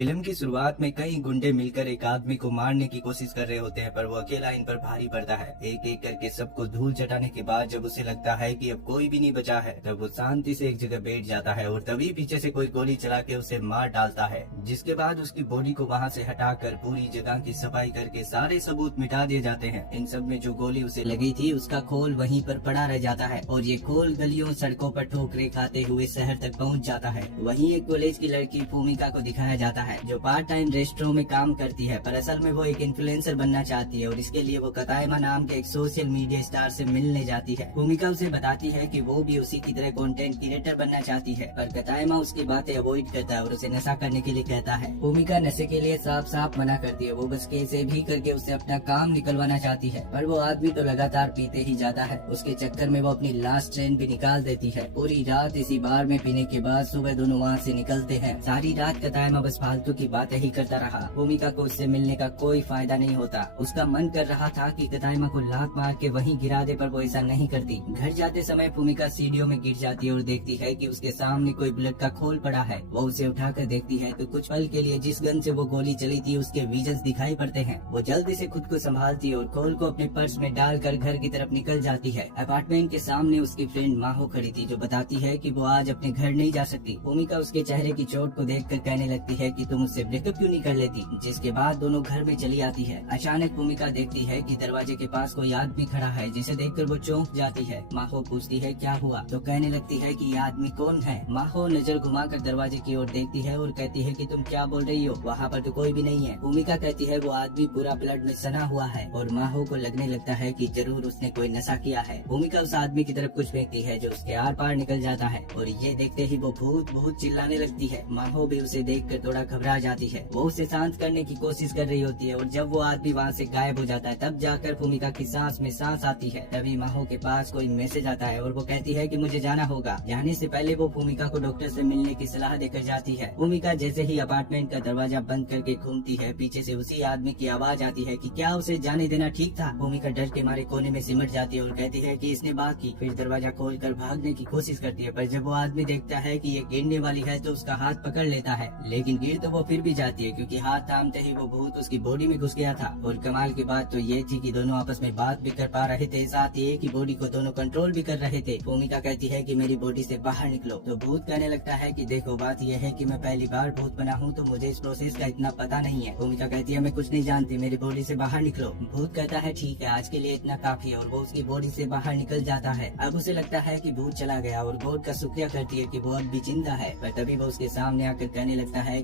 Film की शुरुआत में कई गुंडे मिलकर एक आदमी को मारने की कोशिश कर रहे होते हैं, पर वो अकेला इन पर भारी पड़ता है। एक एक करके सबको धूल चटाने के बाद जब उसे लगता है कि अब कोई भी नहीं बचा है, तब वो शांति से एक जगह बैठ जाता है और तभी पीछे से कोई गोली चला के उसे मार डालता है, जिसके बाद उसकी बॉडी को वहाँ से हटाकर पूरी जगह की सफाई करके सारे सबूत मिटा दिए जाते हैं। इन सब में जो गोली उसे लगी थी उसका खोल वहीं पर पड़ा रह जाता है और ये खोल गलियों सड़कों पर ठोकरे खाते हुए शहर तक पहुँच जाता है। वहीं एक कॉलेज की लड़की भूमिका को दिखाया जाता है जो पार्ट टाइम रेस्टोरेंट में काम करती है, पर असल में वो एक इन्फ्लुएंसर बनना चाहती है और इसके लिए वो कतायमा नाम के एक सोशल मीडिया स्टार से मिलने जाती है। भूमिका उसे बताती है कि वो भी उसी की तरह कंटेंट क्रिएटर बनना चाहती है, पर कतायमा उसकी बातें अवॉइड करता है और उसे नशा करने के लिए कहता है। भूमिका नशे के लिए साफ साफ मना करती है, वो बस कैसे भी करके उससे अपना काम निकलवाना चाहती है, पर वो आदमी तो लगातार पीते ही जाता है। उसके चक्कर में वो अपनी लास्ट ट्रेन भी निकाल देती है। पूरी रात इसी बार में पीने के बाद सुबह दोनों वहाँ से निकलते हैं। सारी रात कतायमा बस फालतू की बातें ही करता रहा। भूमिका को उससे मिलने का कोई फायदा नहीं होता। उसका मन कर रहा था कि कतायमा को लात मार के वहीं गिरा दे, पर वो ऐसा नहीं करती। घर जाते समय भूमिका सीढ़ियों में गिर जाती है और देखती है कि उसके सामने कोई बुलेट का खोल पड़ा है। वो उसे उठाकर देखती है तो कुछ पल के लिए जिस गन से वो गोली चली थी उसके विजन्स दिखाई पड़ते हैं। वो जल्दी से खुद को संभालती है और खोल को अपने पर्स में डालकर घर की तरफ निकल जाती है। अपार्टमेंट के सामने उसकी फ्रेंड माहो खड़ी थी जो बताती है कि वो आज अपने घर नहीं जा सकती। भूमिका उसके चेहरे की चोट को देखकर कहने लगती है कि तुम उससे ब्रेकअप क्यों नहीं कर लेती, जिसके बाद दोनों घर में चली आती है। अचानक भूमिका देखती है कि दरवाजे के पास कोई आदमी खड़ा है, जिसे देखकर वो चौंक जाती है। माहो पूछती है क्या हुआ, तो कहने लगती है कि ये आदमी कौन है। माहो नजर घुमाकर दरवाजे की ओर देखती है और कहती है कि तुम क्या बोल रही हो, वहाँ पर तो कोई भी नहीं है। भूमिका कहती है वो आदमी पूरा ब्लड में सना हुआ है और माहो को लगने लगता है कि जरूर उसने कोई नशा किया है। भूमिका उस आदमी की तरफ कुछ फेंकती है जो उसके आर पार निकल जाता है और ये देखते ही वो भूत भूत चिल्लाने लगती है। माहो भी उसे देखकर थोड़ा घबरा जाती है। वो उसे शांत करने की कोशिश कर रही होती है और जब वो आदमी वहाँ से गायब हो जाता है तब जाकर भूमिका की सांस में सांस आती है। तभी माहो के पास कोई मैसेज आता है और वो कहती है कि मुझे जाना होगा। जाने से पहले वो भूमिका को डॉक्टर से मिलने की सलाह देकर जाती है। भूमिका जैसे ही अपार्टमेंट का दरवाजा बंद करके घूमती है, पीछे से उसी आदमी की आवाज आती है कि क्या उसे जाने देना ठीक था। भूमिका डर के मारे कोने में सिमट जाती है और कहती है कि इसने बात की। फिर दरवाजा खोलकर भागने की कोशिश करती है, पर जब वो आदमी देखता है कि ये गिरने वाली है तो उसका हाथ पकड़ लेता है, लेकिन गिर तो वो फिर भी जाती है क्योंकि हाथ थामते ही वो भूत उसकी बॉडी में घुस गया था। और कमाल की बात तो ये थी कि दोनों आपस में बात भी कर पा रहे थे, साथ ही एक ही बॉडी को दोनों कंट्रोल भी कर रहे थे। भूमिका कहती है कि मेरी बॉडी से बाहर निकलो, तो भूत कहने लगता है कि देखो बात यह है कि मैं पहली बार भूत बना हूँ तो मुझे इस प्रोसेस का इतना पता नहीं है। भूमिका कहती है मैं कुछ नहीं जानती, मेरी बॉडी से बाहर निकलो। भूत कहता है ठीक है, आज के लिए इतना काफी है और वो उसकी बॉडी से बाहर निकल जाता है। अब उसे लगता है कि भूत चला गया और गॉड का शुक्रिया करती है कि वो अब भी जिंदा है, पर तभी वो उसके सामने आकर कहने लगता है